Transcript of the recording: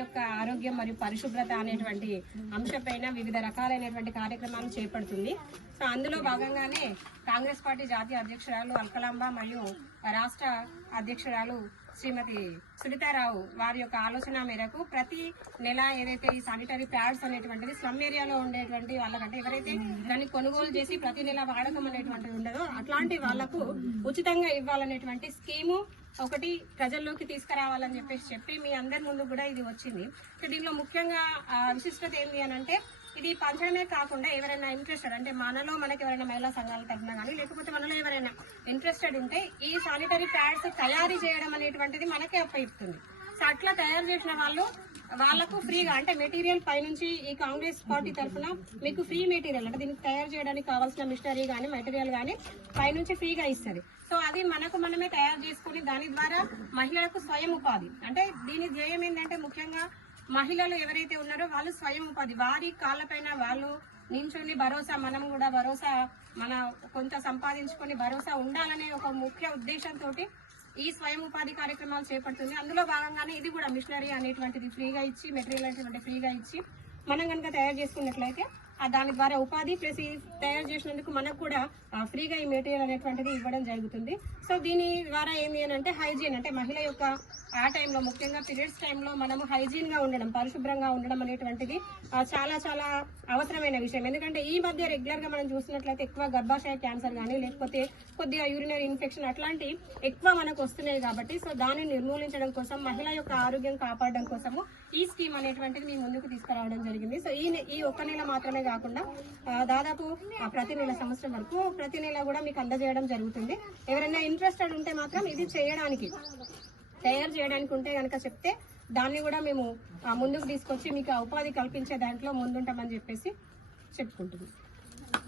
యొక్క ఆరోగ్యం మరియు పరిశుభ్రత అనేటువంటి అంశంపైన వివిధ రకాలైనటువంటి కార్యక్రమాలు చేపడుతుంది. సో అందులో భాగంగానే కాంగ్రెస్ పార్టీ జాతీయ అధ్యక్షురాలు అల్కలాంబ మరియు రాష్ట్ర అధ్యక్షురాలు శ్రీమతి సునీతారావు వారి యొక్క ఆలోచన మేరకు ప్రతి నెల ఏదైతే ఈ శానిటరీ ప్యాడ్స్ అనేటువంటిది స్లమ్ ఏరియాలో ఉండేటువంటి వాళ్ళకంటే ఎవరైతే దాన్ని కొనుగోలు చేసి ప్రతి నెల వాడకం అనేటువంటిది ఉండదో అట్లాంటి వాళ్లకు ఉచితంగా ఇవ్వాలనేటువంటి స్కీము ఒకటి ప్రజల్లోకి తీసుకురావాలని చెప్పి మీ అందరి ముందు కూడా ఇది వచ్చింది. సో దీనిలో ముఖ్యంగా విశిష్టత ఏంటి అని అంటే ఇది పంచడమే కాకుండా ఎవరైనా ఇంట్రెస్టెడ్ అంటే మనకి ఎవరైనా మహిళా సంఘాల తరఫున కానీ లేకపోతే మనలో ఎవరైనా ఇంట్రెస్టెడ్ ఉంటే ఈ శానిటరీ ప్యాడ్స్ తయారీ చేయడం అనేటువంటిది మనకే అప్పయిస్తుంది. సో అట్లా తయారు చేసిన వాళ్ళకు ఫ్రీగా అంటే మెటీరియల్ పైనుంచి ఈ కాంగ్రెస్ పార్టీ తరఫున మీకు ఫ్రీ మెటీరియల్ అంటే దీనికి తయారు చేయడానికి కావాల్సిన మిషనరీ కానీ మెటీరియల్ కానీ పైనుంచి ఫ్రీగా ఇస్తుంది. సో అది మనమే తయారు చేసుకుని దాని ద్వారా మహిళలకు స్వయం ఉపాధి అంటే దీని ధ్యేయం ఏంటంటే ముఖ్యంగా మహిళలు ఎవరైతే ఉన్నారో వాళ్ళు స్వయం ఉపాధి వారి కాళ్ళపైన వాళ్ళు నించుని భరోసా మనం కూడా భరోసా మన కొంత సంపాదించుకొని భరోసా ఉండాలనే ఒక ముఖ్య ఉద్దేశంతో ఈ స్వయం ఉపాధి కార్యక్రమాలు చేపడుతుంది. అందులో భాగంగానే ఇది కూడా మిషనరీ అనేటువంటిది ఫ్రీగా ఇచ్చి మెటీరియల్ అనేటువంటి ఫ్రీగా ఇచ్చి మనం కనుక తయారు చేసుకున్నట్లయితే దాని ద్వారా ఉపాధి ప్లస్ తయారు చేసినందుకు మనకు కూడా ఫ్రీగా ఈ మెటీరియల్ అనేటువంటిది ఇవ్వడం జరుగుతుంది. సో దీని ద్వారా ఏంటి అని అంటే హైజీన్ అంటే మహిళ యొక్క ఆ టైంలో ముఖ్యంగా పీరియడ్స్ టైంలో మనము హైజీన్ గా ఉండడం పరిశుభ్రంగా ఉండడం అనేటువంటిది చాలా చాలా అవసరమైన విషయం. ఎందుకంటే ఈ మధ్య రెగ్యులర్ గా మనం చూసినట్లయితే ఎక్కువ గర్భాశయ క్యాన్సర్ కానీ లేకపోతే కొద్దిగా యూరినరీ ఇన్ఫెక్షన్ అట్లాంటి ఎక్కువ మనకు వస్తున్నాయి కాబట్టి సో దాన్ని నిర్మూలించడం కోసం మహిళ యొక్క ఆరోగ్యం కాపాడడం కోసము ఈ స్కీమ్ అనేటువంటిది మీ ముందుకు తీసుకురావడం జరిగింది. సో ఈ ఒక్క నెల మాత్రమే కాకుండా దాదాపు ప్రతి నెల సంవత్సరం వరకు ప్రతి నెల కూడా మీకు అందజేయడం జరుగుతుంది. ఎవరైనా ఇంట్రెస్టెడ్ ఉంటే మాత్రం ఇది తయారు చేయడానికి ఉంటే కనుక చెప్తే దాన్ని కూడా మేము ముందుకు తీసుకొచ్చి మీకు ఉపాధి కల్పించే దాంట్లో ముందుంటామని చెప్పేసి చెప్పుకుంటున్నాం.